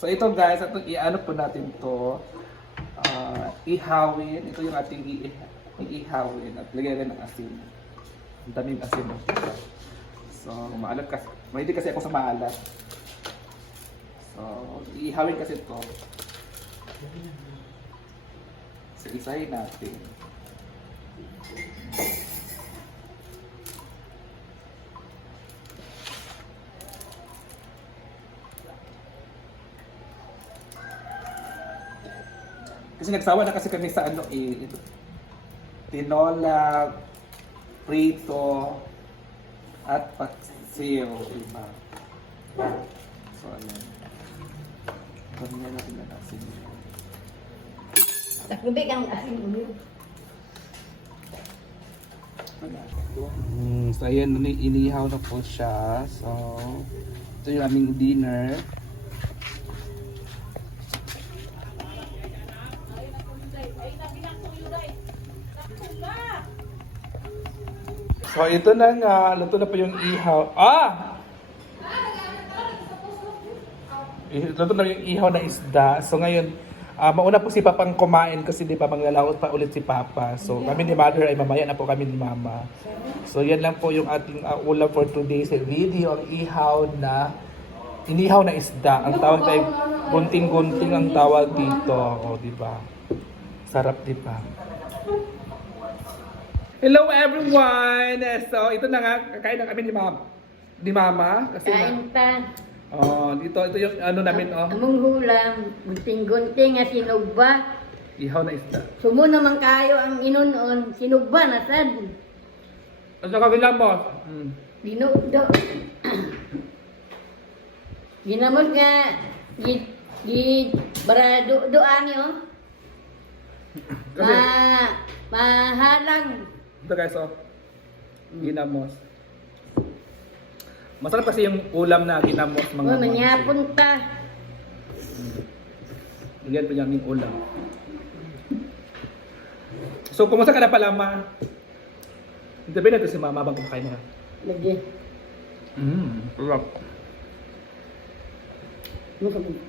So ito guys, itong i-ano po natin to. Ihawin. Ito yung ating iihawin at lagyan ng asin. Ang daming asin ng tita. So maalat kasi. Mahilig kasi ako sa maalat. So iihawin kasi ito. So isahin natin. Kasi nagsawa na kasi kami sa ano tinola, prito, at paksiw, diba? So, ayan. Ganyan natin na asin. Nakubig ang asin mo. So, ayan, inihaw na po siya. So, ito yung aming dinner. So, ito na nga. Luto na po yung ihaw. Luto na yung ihaw na isda. So, ngayon, mauna po si Papang kumain kasi di ba manglalaot pa ulit si Papa. So, kami ni Mother ay mamaya na po kami ni Mama. So, yan lang po yung ating ulam for today's video. Ang inihaw na isda. Ang tawag ay gunting-gunting ang tawag dito. O, di ba? Sarap, di ba? Hello everyone! So, ito na nga, kakain na kami ni Mama. Kasi Kain pa. ito yung ano namin, Among hulam, gunting-gunting at sinugba. ihaw na isda. Sumo naman kayo ang inunon, sinugba na sad. At sa kabila mo, Dinugdo. Ginamos nga, barado doan nyo. kasi, Mahalang. ito guys, ginamos. Masarap kasi yung ulam na ginamos mga Manyapon ta. Yan po yung aming ulam. So, kumusta ka na pala, Ma? Hintabi natin si Mama habang kumakain na. Lagi. Sarap.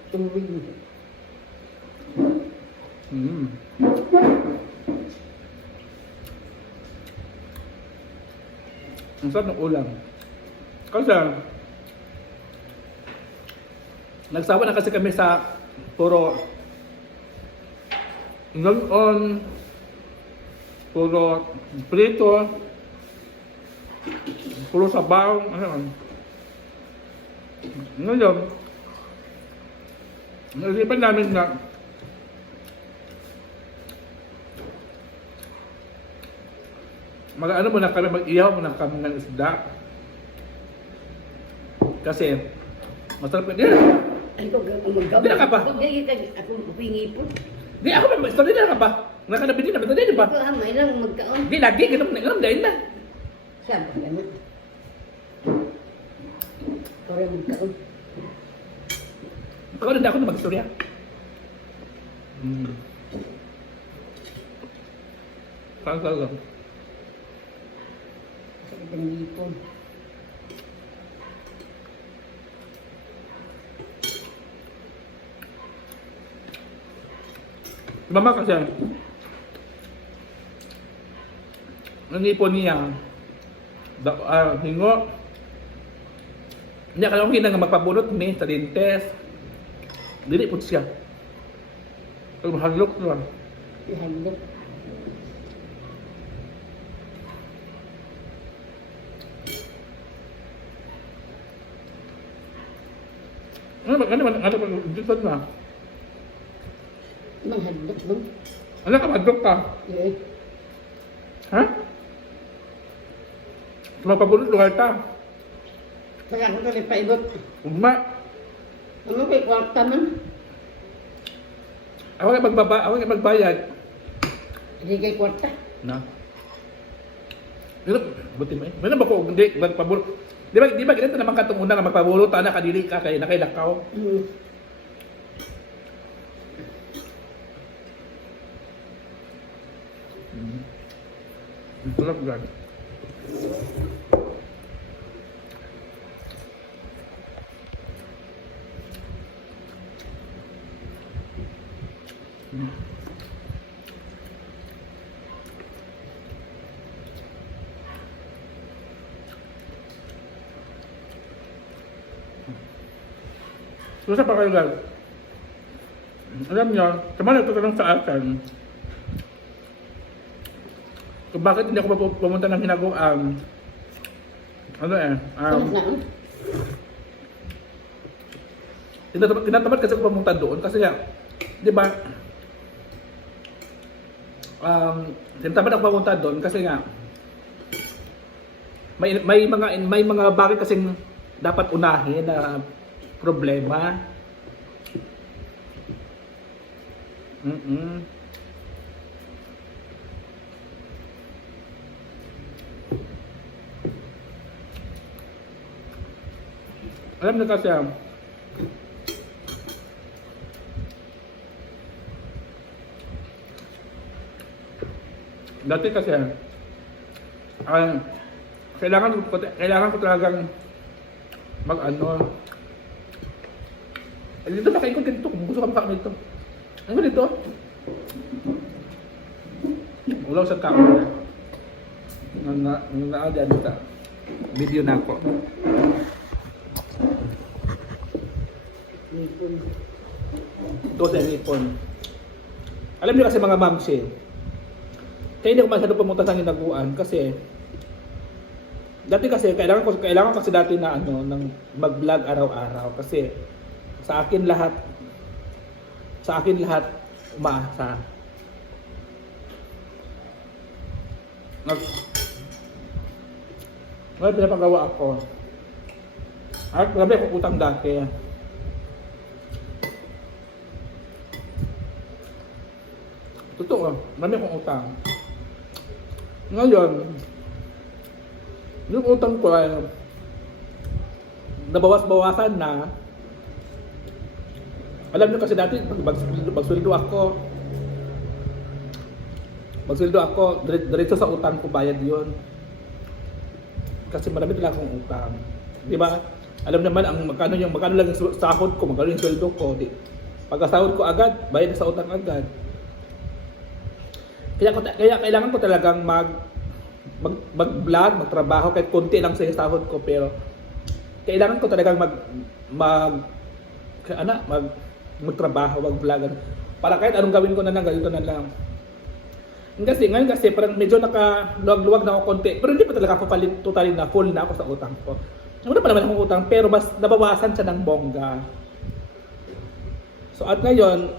Tubig. Ang sarap ng ulam. Kasi, nagsawa na kasi kami sa puro noon, puro prito, puro sabaw, ngayon, naisipan namin na mag-ano muna kami, mag-ihaw muna kami ng isda. Kasi, masarap din. Di na ka pa? Ako upingi po. Di ako ba, sorry na ka ba? Nakanabili na ba? Di ba? Ako hamay lang magkaon. Di lagi, ganun na ganun, dahil na. Saan ba ganun? Kaya magkaon. Ako na ako na mag-istorya. Saan lang? Sakit ang lipon. Mama kasi, nanipon niya, hingo, niya kalong hinang magpabunot ni sa dentes, dili po siya. Pero mahalok lang. Ihalok. Ano ba, dito na. Manghadlok mo. Ano ka, madok ka? Eh. Ha? Magpabunot lugar ta. Kaya ako rin paibot. Ugma. Ano kay kwarta man? Ako nga magbayad. Hindi kay kwarta. Na. Pero, buti mo eh. Meron ba ko, hindi, magpabunot. Di ba ganito naman katong una nga magpabunot, na kadili ka kay nakailakaw. Ang sarap gan. Gusto pa kayo guys. Alam nyo, sama nagtatanong sa akin kung bakit hindi ako pumunta ng hinaguan. Tinatamad kasi ako pumunta doon kasi nga, di ba, tinatamad ako pumunta doon kasi nga, may mga bagay kasing dapat unahin na problema. Alam niyo kasi dati kasi kailangan ko talagang mag-ano. Dito na kayo dito kung gusto ka makakamit ito. Ano dito? Ulaw sa tao. Naadan dito. Video na ako. Ito sa ipon. Alam niyo kasi mga mamsi, kaya hindi ko masyado pumunta sa hinaguan kasi dati kasi kailangan kasi dati na ng mag-vlog araw-araw kasi sa akin lahat umaasa. Ngayon pinapagawa ako. At grabe akong utang dati. Totoo, marami akong utang. Ngayon, yung utang ko ay nabawas-bawasan na. Alam niyo kasi dati, magsweldo ako, diretso sa utang ko bayad yun. Kasi marami talaga akong utang. Di ba? Alam naman ang magkano lang yung sahod ko, magkano yung sweldo ko. Pagkasahod ko agad, bayad sa utang agad. Kaya kailangan ko talagang mag-vlog, magtrabaho kahit konti lang sa sahod ko, pero kailangan ko talagang magtrabaho, mag-vlog para kahit anong gawin ko na lang, ganito na lang. Kasi ngayon parang medyo nakaluwag-luwag na ako konti, pero hindi pa talaga ako totally na full na ako sa utang ko. Wala pa naman akong utang, pero mas nabawasan siya ng bongga. So at ngayon,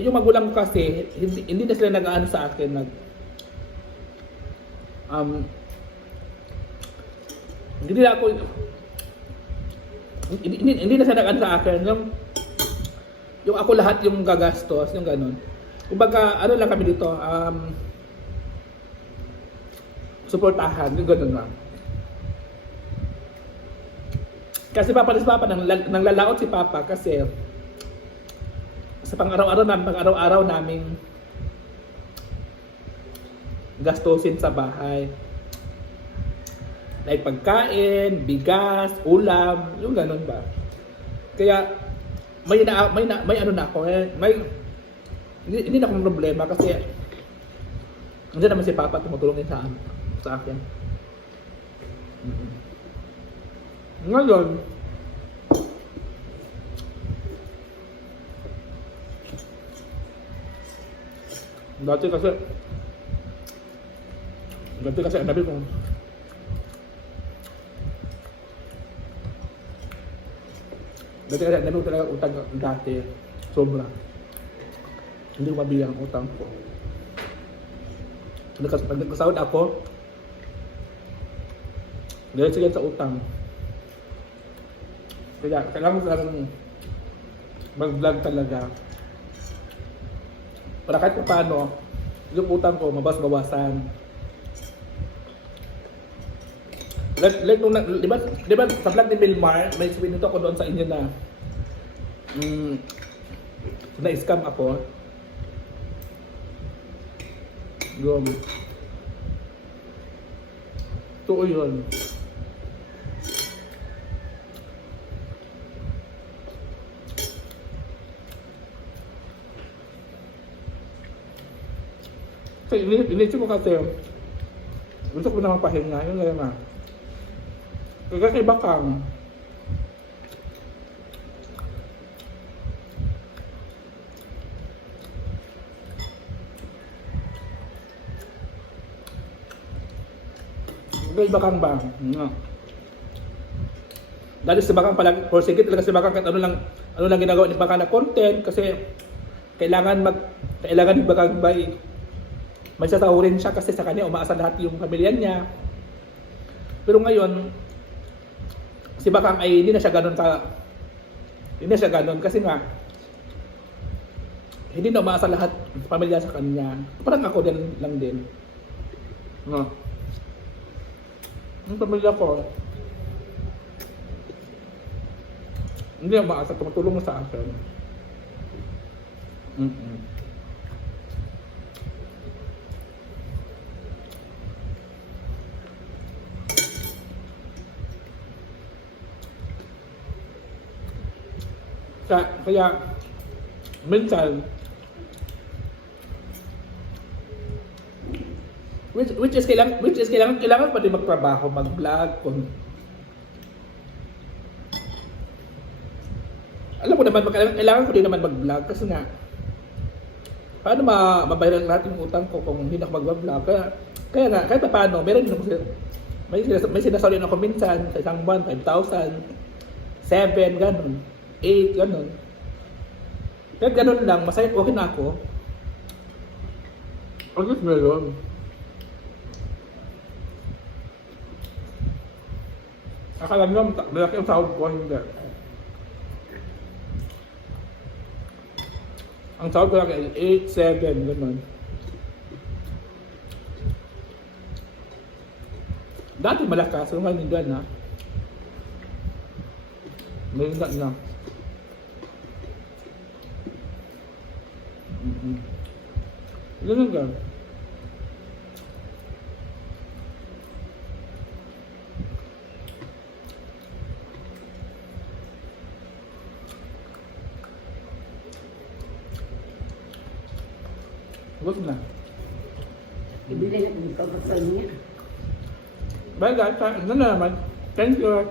yung magulang ko kasi hindi na sila nag-aano sa akin, hindi na sila nag-aano sa akin yung ako lahat yung gagastos, yung ganun. Kumbaga ano lang kami dito, suportahan, yung ganun lang. Kasi papa nang lalaot si Papa kasi sa pang-araw-araw naming gastusin sa bahay. Like pagkain, bigas, ulam, yung ganun ba. Kaya may ano na ako, hindi na akong problema kasi nandiyan naman si Papa tumutulong din sa akin. Ngayon, dati kasi ang sabi ko, talaga utang dati, sobra. Hindi ko mabilang utang ko. Pag nagkasahod ako, dahil sila sa utang. Kaya kailangan ko talagang mag-vlog talaga. Para kahit paano, yung utang ko, mabas-bawasan. Like nung, di ba sa vlog ni Milmar, may sabihin nito ako doon sa inyo na na-scam ako. Totoo yun. Kasi inisip ko kasi, gusto ko naman pahinga, yun lang na. Kakaiba kang. Kakaiba kang ba? No. Dahil si Bakang palagi, for sige talaga si Bakang kahit ano lang ginagawa ni Bakang na content kasi kailangan ni Bakang may sasahurin siya kasi sa kanya umaasa lahat yung pamilya niya. Pero ngayon si Bakang ay hindi na siya ganun kasi nga hindi na umaasa lahat ng pamilya sa kanya. Parang ako din lang din. No. Yung pamilya ko hindi na umaasa, tumutulong mo sa akin. Kaya minsan which is kailangan pa din magtrabaho, mag-vlog kung alam mo naman kailangan ko din naman mag-vlog kasi nga paano mabayaran lahat yung utang ko kung hindi ako mag-vlog. Kaya nga kahit paano meron din ako may sinasabi ako minsan sa isang buwan 5,000, 7 ganun, 8 ganun. Kahit ganun lang masaya, okay na ako. At least meron. Akala nyo malaki ang sahod ko, hindi. Ang sahod ko lang ay 8, 7, gano'n. Dati malakas, so ngayon hindi na. May hindi na. Ganun ka. Gusto na. Ibili na kung kapatid niya. Bye guys, ano na naman. Thank you.